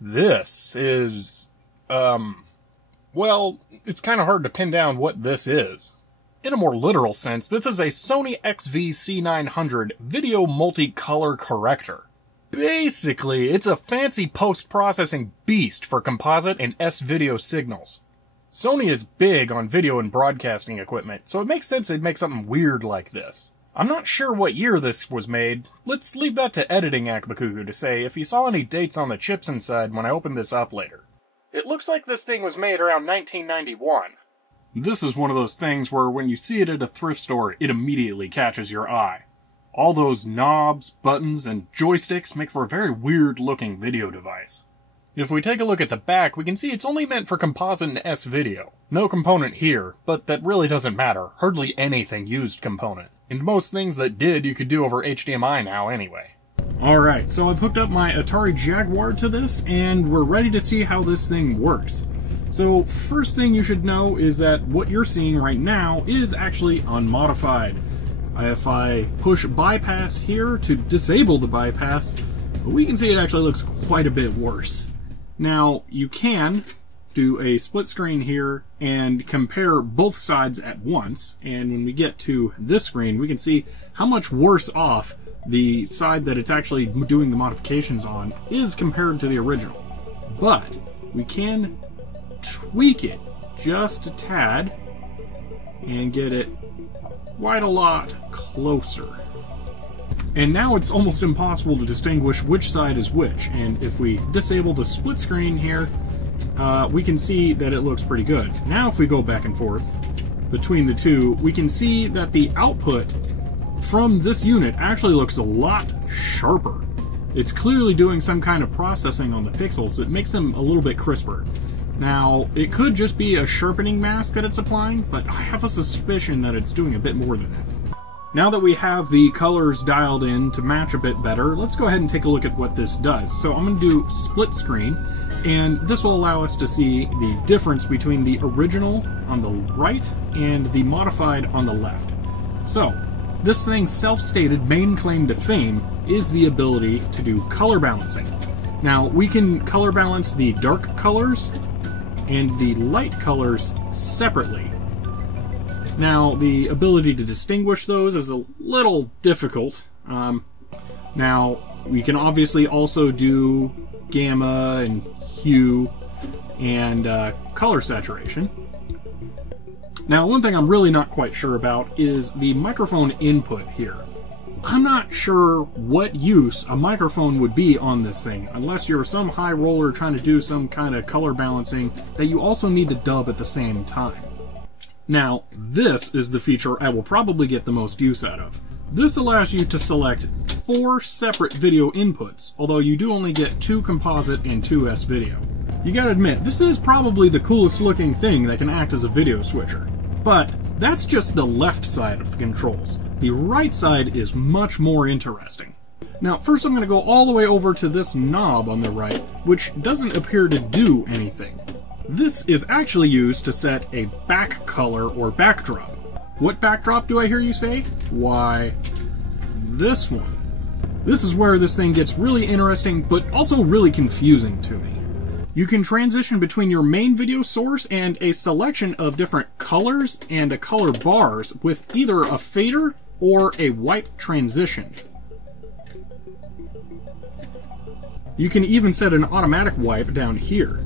This is, well, it's kind of hard to pin down what this is. In a more literal sense, this is a Sony XV-C900 video multicolor corrector. Basically, it's a fancy post-processing beast for composite and S-video signals. Sony is big on video and broadcasting equipment, so it makes sense they'd make something weird like this. I'm not sure what year this was made. Let's leave that to editing Akbakuku to say if you saw any dates on the chips inside when I open this up later. It looks like this thing was made around 1991. This is one of those things where when you see it at a thrift store, it immediately catches your eye. All those knobs, buttons, and joysticks make for a very weird-looking video device. If we take a look at the back, we can see it's only meant for composite and S-video. No component here, but that really doesn't matter. Hardly anything used component. And most things that did, you could do over HDMI now anyway. Alright, so I've hooked up my Atari Jaguar to this, and we're ready to see how this thing works. So, first thing you should know is that what you're seeing right now is actually unmodified. If I push bypass here to disable the bypass, we can see it actually looks quite a bit worse. Now, you can do a split screen here and compare both sides at once, and when we get to this screen, we can see how much worse off the side that it's actually doing the modifications on is compared to the original. But we can tweak it just a tad and get it quite a lot closer. And now it's almost impossible to distinguish which side is which, and if we disable the split screen here, we can see that it looks pretty good. Now if we go back and forth between the two, we can see that the output from this unit actually looks a lot sharper. It's clearly doing some kind of processing on the pixels that makes them a little bit crisper. Now, it could just be a sharpening mask that it's applying, but I have a suspicion that it's doing a bit more than that. Now that we have the colors dialed in to match a bit better, let's go ahead and take a look at what this does. So I'm going to do split screen, and this will allow us to see the difference between the original on the right and the modified on the left. So, this thing's self-stated main claim to fame is the ability to do color balancing. Now, we can color balance the dark colors and the light colors separately. Now, the ability to distinguish those is a little difficult. Now, we can obviously also do gamma and hue and color saturation. Now, one thing I'm really not quite sure about is the microphone input here. I'm not sure what use a microphone would be on this thing, unless you're some high roller trying to do some kind of color balancing that you also need to dub at the same time. Now, this is the feature I will probably get the most use out of. This allows you to select 4 separate video inputs, although you do only get 2 composite and 2 S-video. You gotta admit, this is probably the coolest looking thing that can act as a video switcher. But that's just the left side of the controls. The right side is much more interesting. Now, first I'm going to go all the way over to this knob on the right, which doesn't appear to do anything. This is actually used to set a back color or backdrop. What backdrop do I hear you say? Why, this one. This is where this thing gets really interesting, but also really confusing to me. You can transition between your main video source and a selection of different colors and color bars with either a fader or a wipe transition. You can even set an automatic wipe down here.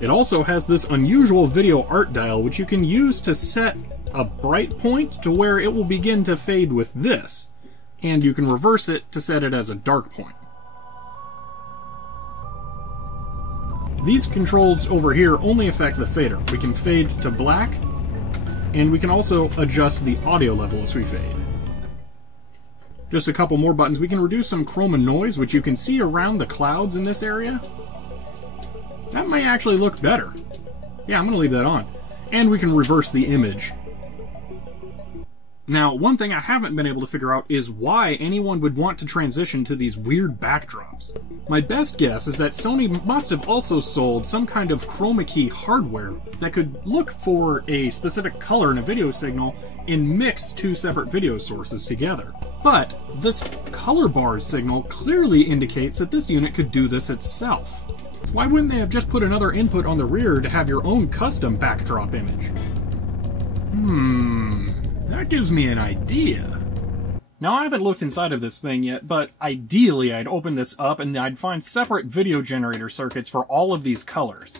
It also has this unusual video art dial which you can use to set a bright point to where it will begin to fade with this, and you can reverse it to set it as a dark point. These controls over here only affect the fader. We can fade to black, and we can also adjust the audio level as we fade. Just a couple more buttons. We can reduce some chroma noise, which you can see around the clouds in this area. That might actually look better. Yeah, I'm going to leave that on. And we can reverse the image. Now, one thing I haven't been able to figure out is why anyone would want to transition to these weird backdrops. My best guess is that Sony must have also sold some kind of chroma key hardware that could look for a specific color in a video signal and mix two separate video sources together. But this color bar signal clearly indicates that this unit could do this itself. Why wouldn't they have just put another input on the rear to have your own custom backdrop image? That gives me an idea. Now, I haven't looked inside of this thing yet, but ideally I'd open this up and I'd find separate video generator circuits for all of these colors.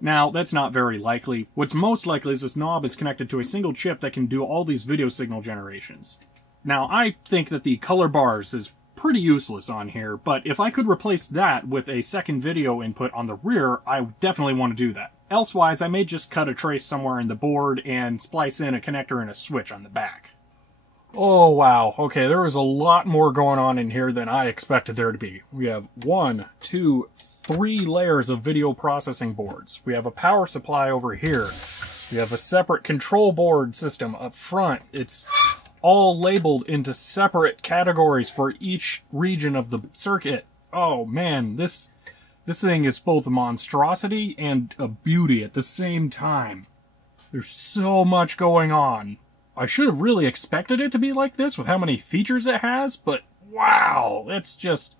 Now, that's not very likely. What's most likely is this knob is connected to a single chip that can do all these video signal generations. Now, I think that the color bars is pretty useless on here, but if I could replace that with a second video input on the rear, I would definitely want to do that. Elsewise, I may just cut a trace somewhere in the board and splice in a connector and a switch on the back. Oh wow, okay, there is a lot more going on in here than I expected there to be. We have 1, 2, 3 layers of video processing boards. We have a power supply over here. We have a separate control board system up front. It's all labeled into separate categories for each region of the circuit. Oh man, this thing is both a monstrosity and a beauty at the same time. There's so much going on. I should have really expected it to be like this with how many features it has, but wow, it's just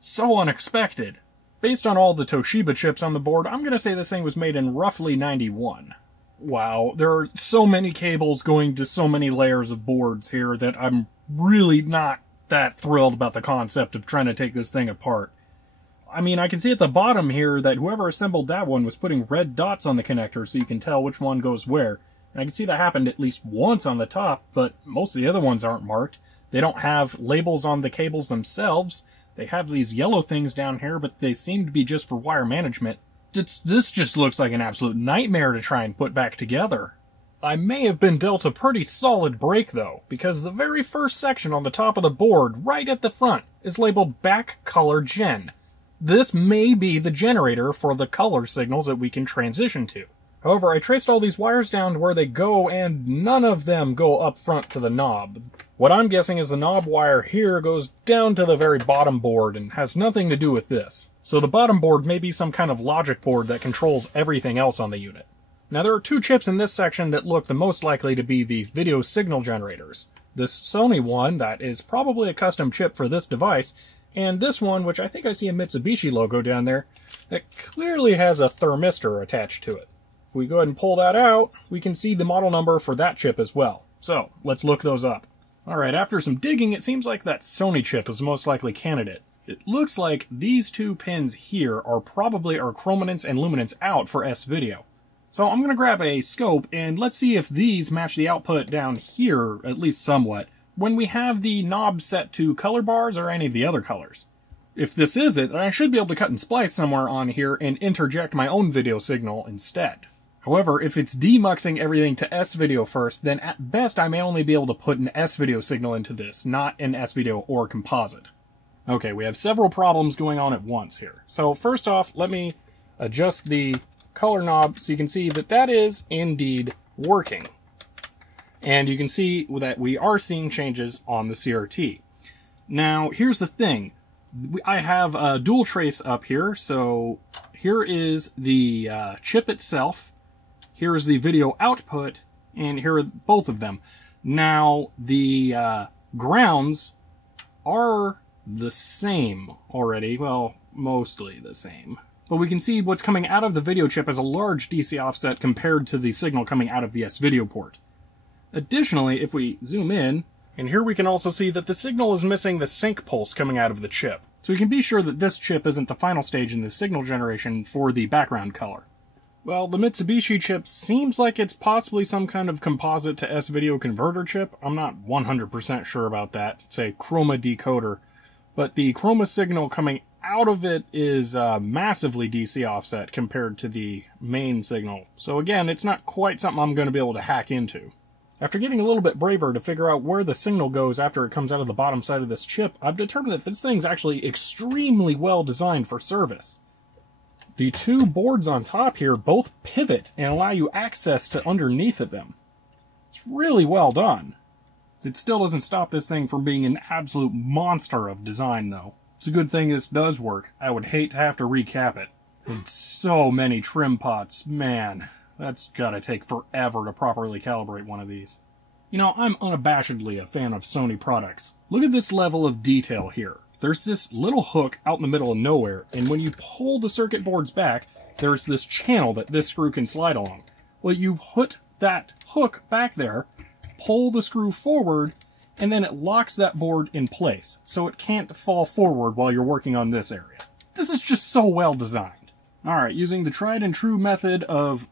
so unexpected. Based on all the Toshiba chips on the board, I'm going to say this thing was made in roughly '91. Wow, there are so many cables going to so many layers of boards here that I'm really not that thrilled about the concept of trying to take this thing apart. I mean, I can see at the bottom here that whoever assembled that one was putting red dots on the connector so you can tell which one goes where. And I can see that happened at least once on the top, but most of the other ones aren't marked. They don't have labels on the cables themselves. They have these yellow things down here, but they seem to be just for wire management. This just looks like an absolute nightmare to try and put back together. I may have been dealt a pretty solid break, though, because the very first section on the top of the board, right at the front, is labeled Back Color Gen. This may be the generator for the color signals that we can transition to. However, I traced all these wires down to where they go, and none of them go up front to the knob. What I'm guessing is the knob wire here goes down to the very bottom board and has nothing to do with this. So the bottom board may be some kind of logic board that controls everything else on the unit. Now there are 2 chips in this section that look the most likely to be the video signal generators. This Sony one, that is probably a custom chip for this device, and this one, which I think I see a Mitsubishi logo down there, that clearly has a thermistor attached to it. If we go ahead and pull that out, we can see the model number for that chip as well. So, let's look those up. Alright, after some digging, it seems like that Sony chip is the most likely candidate. It looks like these 2 pins here are probably our chrominance and luminance out for S-Video. So I'm going to grab a scope and let's see if these match the output down here, at least somewhat, when we have the knob set to color bars or any of the other colors. If this is it, I should be able to cut and splice somewhere on here and interject my own video signal instead. However, if it's demuxing everything to S-Video first, then at best I may only be able to put an S-Video signal into this, not an S-Video or composite. Okay, we have several problems going on at once here. So first off, let me adjust the color knob so you can see that that is indeed working. And you can see that we are seeing changes on the CRT. Now, here's the thing. I have a dual trace up here, so here is the chip itself. Here is the video output, and here are both of them. Now, the grounds are the same already. Well, mostly the same. But we can see what's coming out of the video chip as a large DC offset compared to the signal coming out of the S-Video port. Additionally, if we zoom in, and here we can also see that the signal is missing the sync pulse coming out of the chip. So we can be sure that this chip isn't the final stage in the signal generation for the background color. Well, the Mitsubishi chip seems like it's possibly some kind of composite to S-Video converter chip. I'm not 100% sure about that. It's a chroma decoder. But the chroma signal coming out of it is massively DC offset compared to the main signal. So again, it's not quite something I'm going to be able to hack into. After getting a little bit braver to figure out where the signal goes after it comes out of the bottom side of this chip, I've determined that this thing's actually extremely well designed for service. The 2 boards on top here both pivot and allow you access to underneath of them. It's really well done. It still doesn't stop this thing from being an absolute monster of design, though. It's a good thing this does work. I would hate to have to recap it. And so many trim pots, man. That's gotta take forever to properly calibrate one of these. You know, I'm unabashedly a fan of Sony products. Look at this level of detail here. There's this little hook out in the middle of nowhere, and when you pull the circuit boards back, there's this channel that this screw can slide along. Well, you put that hook back there, pull the screw forward, and then it locks that board in place, so it can't fall forward while you're working on this area. This is just so well designed. Alright, using the tried and true method of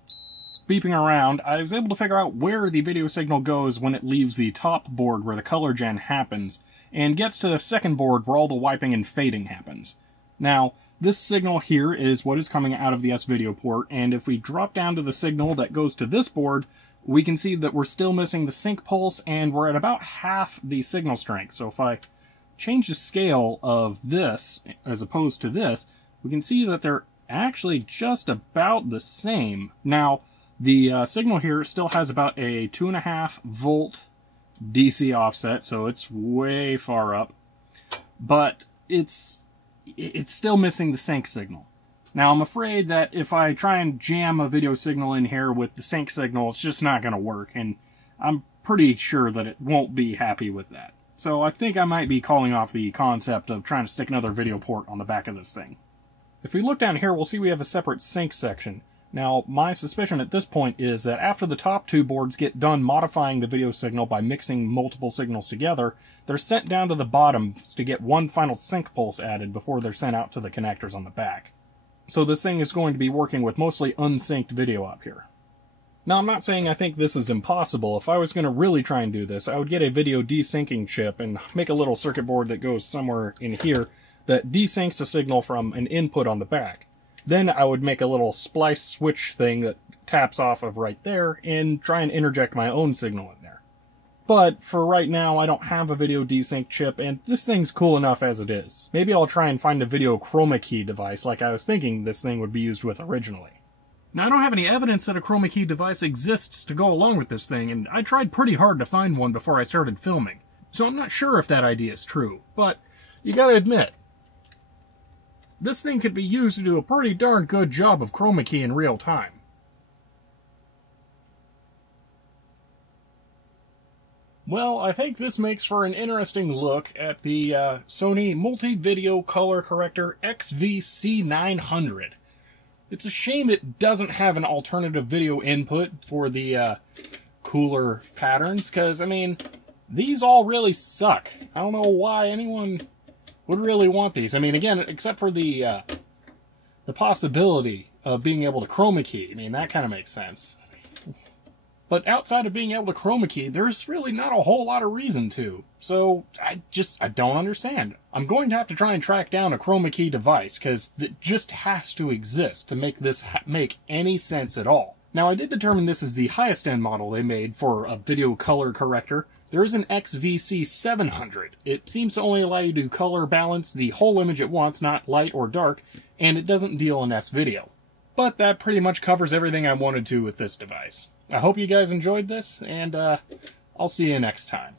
beeping around, I was able to figure out where the video signal goes when it leaves the top board where the color gen happens, and gets to the second board where all the wiping and fading happens. Now, this signal here is what is coming out of the S-Video port, and if we drop down to the signal that goes to this board, we can see that we're still missing the sync pulse, and we're at about half the signal strength. So if I change the scale of this as opposed to this, we can see that they're actually just about the same. Now, the signal here still has about a 2.5 volt DC offset, so it's way far up, but it's still missing the sync signal. Now, I'm afraid that if I try and jam a video signal in here with the sync signal, it's just not going to work, and I'm pretty sure that it won't be happy with that. So I think I might be calling off the concept of trying to stick another video port on the back of this thing. If we look down here, we'll see we have a separate sync section. Now, my suspicion at this point is that after the top two boards get done modifying the video signal by mixing multiple signals together, they're sent down to the bottom to get one final sync pulse added before they're sent out to the connectors on the back. So this thing is going to be working with mostly unsynced video up here. Now, I'm not saying I think this is impossible. If I was going to really try and do this, I would get a video desyncing chip and make a little circuit board that goes somewhere in here that desyncs a signal from an input on the back. Then I would make a little splice switch thing that taps off of right there and try and interject my own signal in there. But for right now, I don't have a video desync chip, and this thing's cool enough as it is. Maybe I'll try and find a video chroma key device like I was thinking this thing would be used with originally. Now, I don't have any evidence that a chroma key device exists to go along with this thing, and I tried pretty hard to find one before I started filming. So I'm not sure if that idea is true, but you gotta admit, this thing could be used to do a pretty darn good job of chroma key in real time. Well, I think this makes for an interesting look at the Sony Multi-Video Color Corrector XVC900. It's a shame it doesn't have an alternative video input for the cooler patterns, because, I mean, these all really suck. I don't know why anyone would really want these. I mean, again, except for the possibility of being able to chroma key. I mean, that kind of makes sense. But outside of being able to chroma key, there's really not a whole lot of reason to. So, I don't understand. I'm going to have to try and track down a chroma key device, because it just has to exist to make this make any sense at all. Now, I did determine this is the highest end model they made for a video color corrector. There is an XVC 700. It seems to only allow you to color balance the whole image at once, not light or dark, and it doesn't deal in S-Video. But that pretty much covers everything I wanted to with this device. I hope you guys enjoyed this, and I'll see you next time.